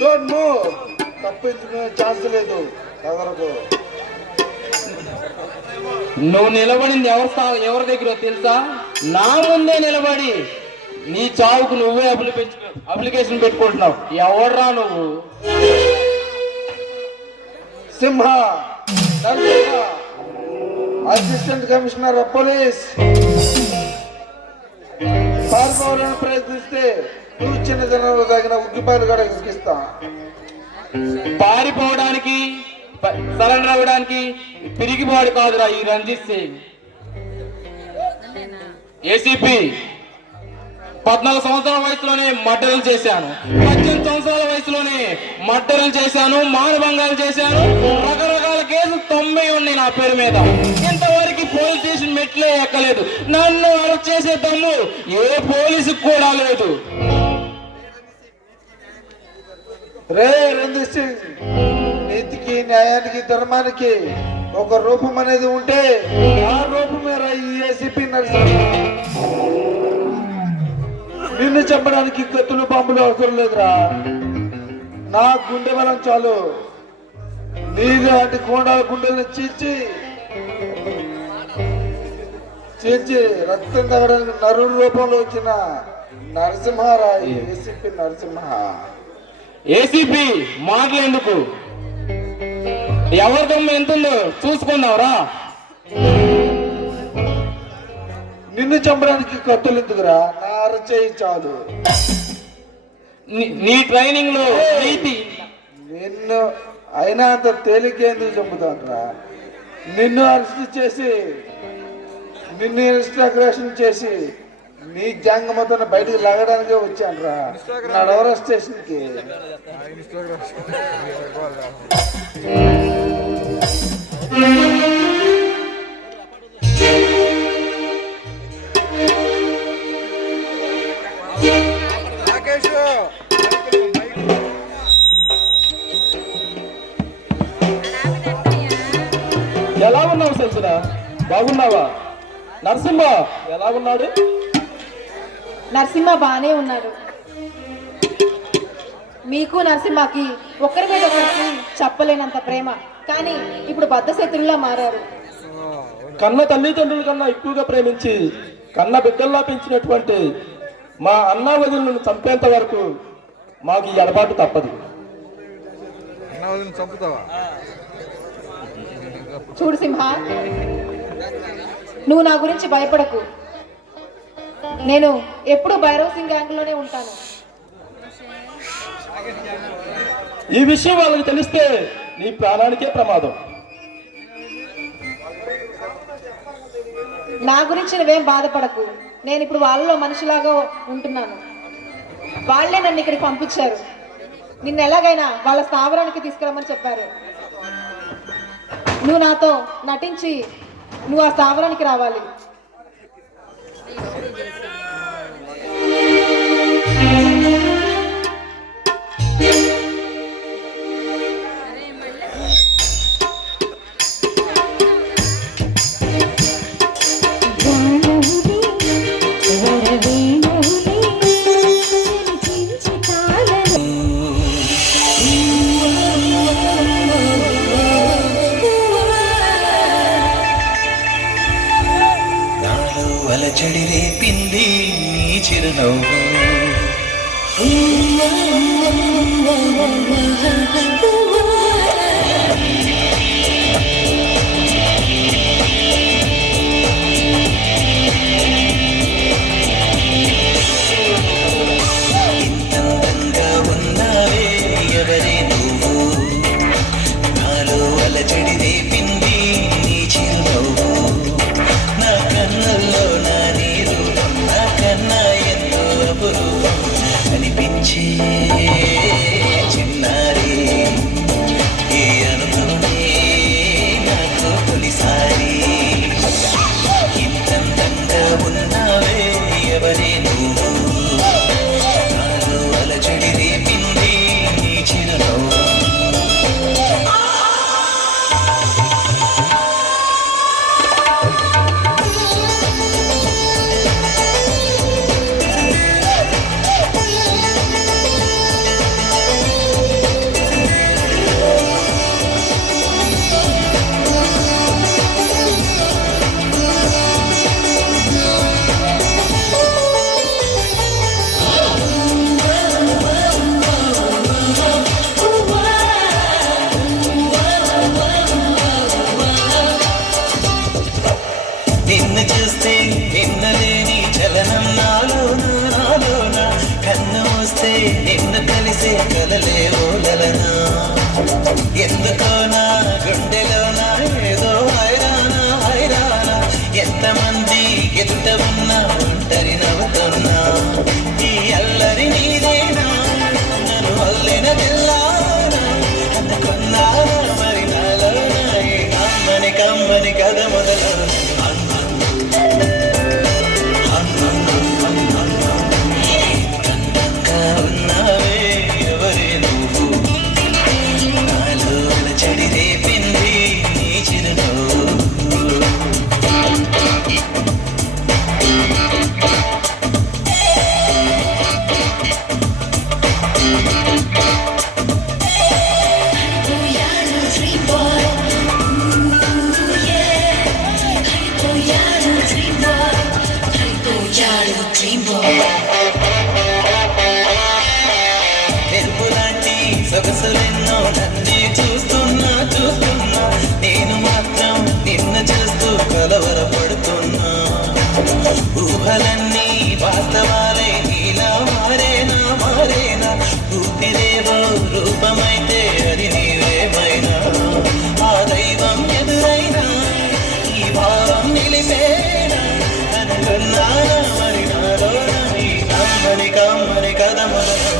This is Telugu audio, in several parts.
డోంట్ మూవ్, తప్పించుకునే ఛాన్స్ లేదు. ఎవరకు నువ్వు నిలబడింది ఎవరి దగ్గర తెలుసా? నా ముందే నిలబడి నీ చావుకు నువ్వే అప్లికేషన్ పెట్టుకుంటున్నావు. ఎవడ్రా నువ్వు? సింహ, అసిస్టెంట్ కమిషనర్ ఆఫ్ పోలీస్. పారిపోవాలని ప్రయత్నిస్తే నువ్వు చిన్న జనంలో తగిన ఉగ్గిపాలు కూడా ఉగ్గిస్తా. పారిపోవడానికి సరెండర్ అవ్వడానికి పిరిగిపోడు కాదురా ఈ రంజిత్ సింగ్. ఏసీపీ 14 సంవత్సరాల వయసులోనే మర్డర్లు చేశాను, 18 సంవత్సరాల వయసులోనే మర్డర్లు చేశాను, మానభంగాలు చేశాను, రకరకాల కేసులు 90 ఉన్నాయి నా పేరు మీద. ఇంతవరకు పోలీస్ స్టేషన్ మెట్లే ఎక్కలేదు. నన్ను అరెస్ట్ చేసే దమ్ము ఏ పోలీసుకు కూడా లేదు. రే రంజిత్ సింగ్, నీతికి న్యాయానికి ధర్మానికి ఒక రూపం అనేది ఉంటే ఆ రూపమే ఈ ఏసీపీ నరసింహ. నిన్ను చంపడానికి కత్తులు బాంబులు అవసరం లేదురా. నా గుండె బలం చాలు. నీలాంటి కోణాల గుండెలను చీల్చి రక్తం తగ్గడానికి నరుడు రూపంలో వచ్చిన నరసింహారాయ్ ఏసీపీ నరసింహ. ఏసీపీ మాటలెందుకు? ఎవరి దమ్ము ఎంతుందో చూసుకున్నావురా? నిన్ను చంపడానికి కత్తులు ఎందుకురా? నా అరచేయి చాలు. నీ ట్రైనింగ్ లో నీతి. నిన్ను అయినా అంత తేలికేందుకు చంపుతానురా? నిన్ను అరెస్ట్ చేసి నిన్ను ఇన్స్టాగ్రేషన్ చేసి నీ గ్యాంగ్ మొత్తం బయటికి లాగడానికే వచ్చాను రా నడవర స్టేషన్కి. ఎలా ఉన్నావు సెల్సురా? బాగున్నావా? నరసింహ ఎలా ఉన్నాడు? నరసింహ బానే ఉన్నాడు. మీకు నరసింహకి ఒకరి మీద ఒకరికి చెప్పలేనంత ప్రేమ, కానీ ఇప్పుడు బద్ధ శత్రువులా మారారు. కన్న తల్లిదండ్రుల కన్నా ఎక్కువగా ప్రేమించి కన్న బిడ్డల్లా పెంచినటువంటి మా అన్న వదిలను చంపేంత వరకు మాకు ఈ ఎడబాటు తప్పదు. చూడు సింహ, నువ్వు నా గురించి భయపడకు. నేను ఎప్పుడు భైరవ్ సింగ్ గ్యాంగ్ లోనే ఉంటాను. ఈ విషయం వాళ్ళకి తెలిస్తే నీ ప్రాణానికే ప్రమాదం. నా గురించి నువ్వేం బాధపడకు. నేను ఇప్పుడు వాళ్ళలో మనిషిలాగా ఉంటున్నాను. వాళ్లే నన్ను ఇక్కడికి పంపించారు. నిన్ను ఎలాగైనా వాళ్ళ స్థావరానికి తీసుకురమ్మని చెప్పారు. నువ్వు నాతో నటించి నువ్వు ఆ స్థావరానికి రావాలి. అలచడి రేపింది నీ చిరునవ్వు. ఇంతంగా ఉన్నావే ఎవరే నువ్వు, నాలో అలచడి రేపింది నీ చిరునవ్వు. నా కన్నుల్లో నా నీరు నా కన్నా ఎంతో అపురూపం అనిపించే చిన్నారి. ఈ అనుభవమే నాకు తొలిసారి. ఇంతంగా ఉన్నావే ఎవరే నువ్వు, నాలో అలచడి రేపింది నీ చిరునవ్వు. కన్ను మూస్తే నిన్ను కలిసే కలలే ఓలలనా ఎందుకో నా గుండెలోనా ఏదో హైరానా హైరానా ఎంతమంది ఎదుట ఉన్నా ఒంటరి నవ్వుతున్నా ఈ అల్లరి నీదేనా నన్ను వల్లిన జిల్లానా అందుకున్నానా మరి నాలోనా ఈ కమ్మని కమ్మని కథ మొదలు ఉన్నావే ఎవరే నువ్వు నాలో చెడి రేపింది నీ చిరునవ్వు మెరుపులాంటి సొగసులెన్నో నన్నే చూస్తున్నా చూస్తున్నా నేను మాత్రం నిన్ను చూస్తూ కలవరపడుతున్నా ఊహలన్నీ వాస్తవాలే నీలా మారేనా మారేనా ఊపిరేవో రూపమైతే అది నీవేమైనా ఆ దైవం ఎదురైనా ఈ భావం నిలిపేనా అనుకున్నానా మరి నాలోనా ఈ కమ్మని కమ్మని కథ మొదలు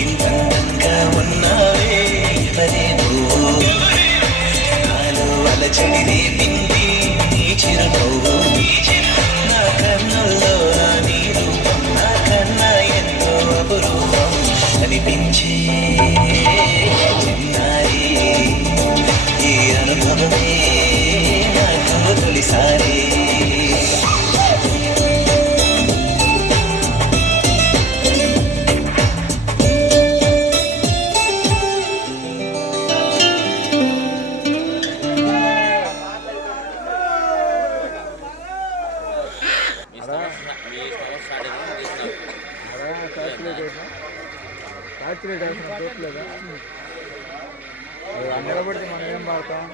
ఇంతంగా ఉన్నావే ఎవరే నువ్వు నాలో అలచడి రేపింది నీ చిరునవ్వు నా కన్నుల్లో నా నీ రూపం నా కన్నా ఎంతో అపురూపం అనిపించే చిన్నారి ఈ అనుభవమే నాకు తొలిసారి నిలబడితే మనం ఏం పాడతాం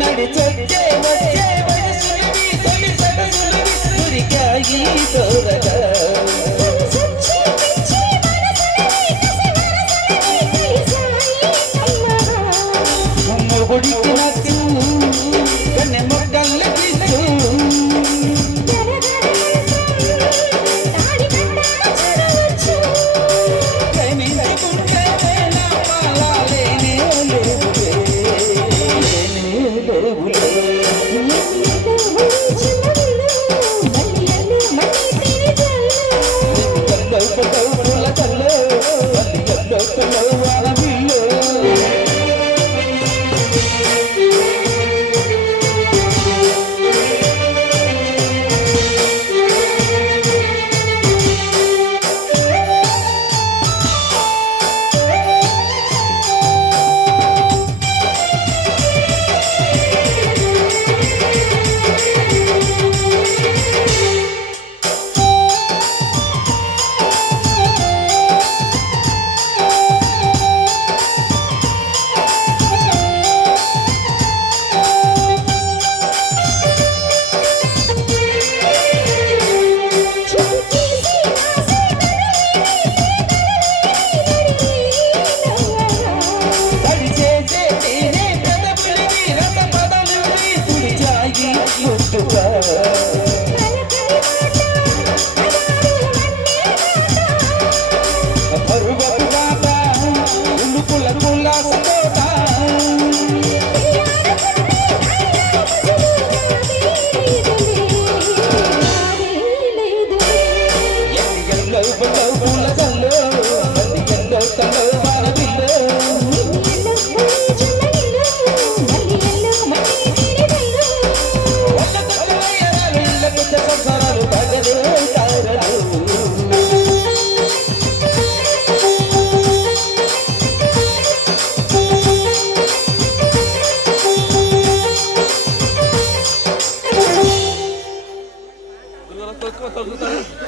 నడిచొచ్చే వచ్చే వయసులు తొలి సొగసులు దొరికాయి